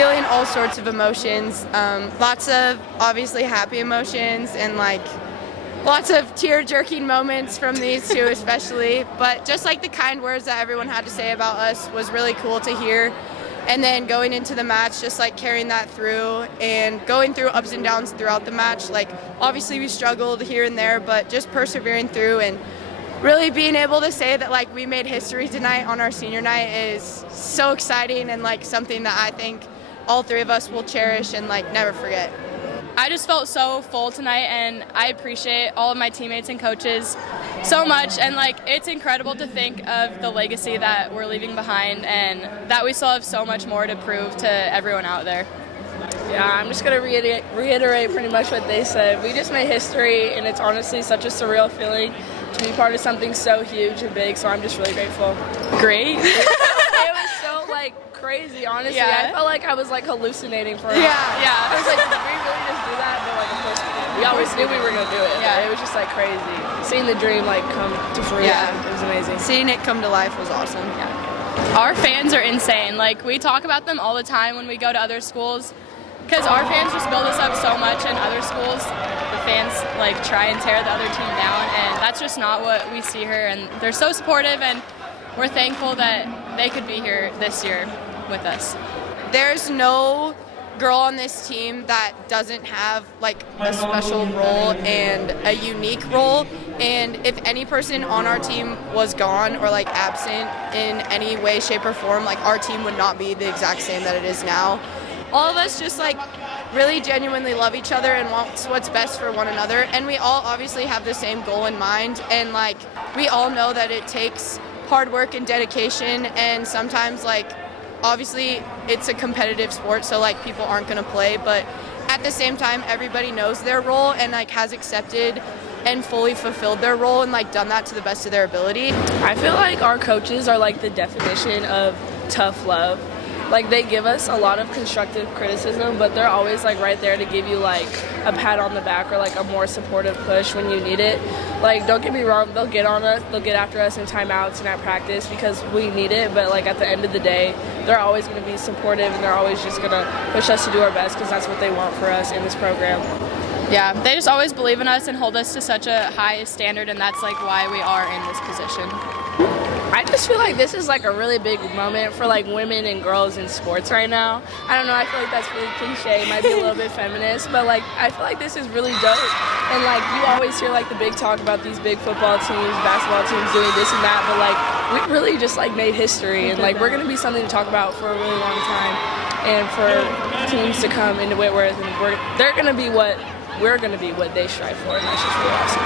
feeling all sorts of emotions, lots of obviously happy emotions and like lots of tear-jerking moments from these two especially, but just like the kind words that everyone had to say about us was really cool to hear. And then going into the match, just like carrying that through and going through ups and downs throughout the match. Like obviously we struggled here and there, but just persevering through and really being able to say that like we made history tonight on our senior night is so exciting and like something that I think all three of us will cherish and like never forget. I just felt so full tonight, and I appreciate all of my teammates and coaches so much, and like it's incredible to think of the legacy that we're leaving behind and that we still have so much more to prove to everyone out there. Yeah, I'm just going to reiterate pretty much what they said. We just made history, and it's honestly such a surreal feeling to be part of something so huge and big, so I'm just really grateful. Great. It was so like crazy, honestly. Yeah. I felt like I was like hallucinating for a Yeah. I was like, did we really just do that? But like, of course we did. We always knew we were going to do it. Yeah. But it was just like crazy. Seeing the dream like come to fruition, it was amazing. Seeing it come to life was awesome. Our fans are insane. Like we talk about them all the time when we go to other schools, because our fans just build us up so much. In other schools, the fans like try and tear the other team down, and that's just not what we see here. And they're so supportive, and we're thankful that they could be here this year with us. There's no girl on this team that doesn't have like a special role and a unique role, and if any person on our team was gone or like absent in any way, shape, or form, like our team would not be the exact same that it is now. All of us just like really genuinely love each other and want what's best for one another, and we all obviously have the same goal in mind, and like we all know that it takes hard work and dedication, and sometimes like obviously it's a competitive sport, so like people aren't going to play, but at the same time everybody knows their role and like has accepted and fully fulfilled their role and like done that to the best of their ability. I feel like our coaches are like the definition of tough love. Like they give us a lot of constructive criticism, but they're always like right there to give you like a pat on the back or like a more supportive push when you need it. Like don't get me wrong, they'll get on us, they'll get after us in timeouts and at practice because we need it, but like at the end of the day, they're always going to be supportive and they're always just going to push us to do our best because that's what they want for us in this program. Yeah, they just always believe in us and hold us to such a high standard, and that's like why we are in this position. I just feel like this is like a really big moment for like women and girls in sports right now. I don't know, I feel like that's really cliche, it might be a little bit feminist, but like I feel like this is really dope. And like you always hear like the big talk about these big football teams, basketball teams doing this and that, but like we really just like made history, and like we're gonna be something to talk about for a really long time, and for teams to come into Whitworth, and they're gonna be what we're gonna be, what they strive for, and that's just really awesome.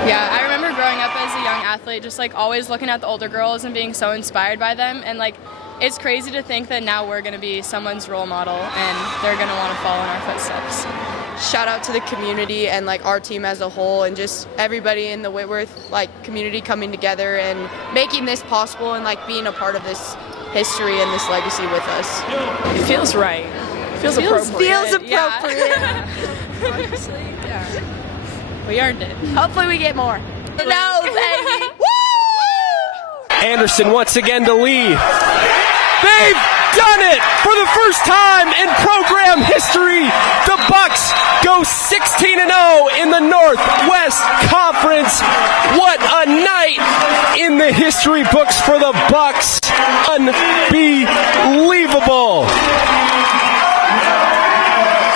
Yeah, I remember growing up as a young athlete, just like always looking at the older girls and being so inspired by them, and like it's crazy to think that now we're going to be someone's role model and they're going to want to follow in our footsteps. Shout out to the community and like our team as a whole, and just everybody in the Whitworth like community coming together and making this possible and like being a part of this history and this legacy with us. It feels right. It feels appropriate. Feels appropriate. Yeah. Honestly, yeah. We earned it. Hopefully we get more. No, baby. Anderson once again to lead. They've done it for the first time in program history. The Bucks go 16-0 in the Northwest Conference. What a night in the history books for the Bucks. Unbelievable.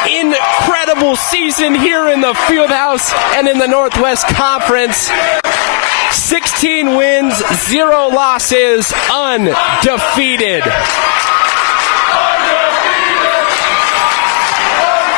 Incredible season here in the Fieldhouse and in the Northwest Conference. 16 wins, 0 losses, undefeated.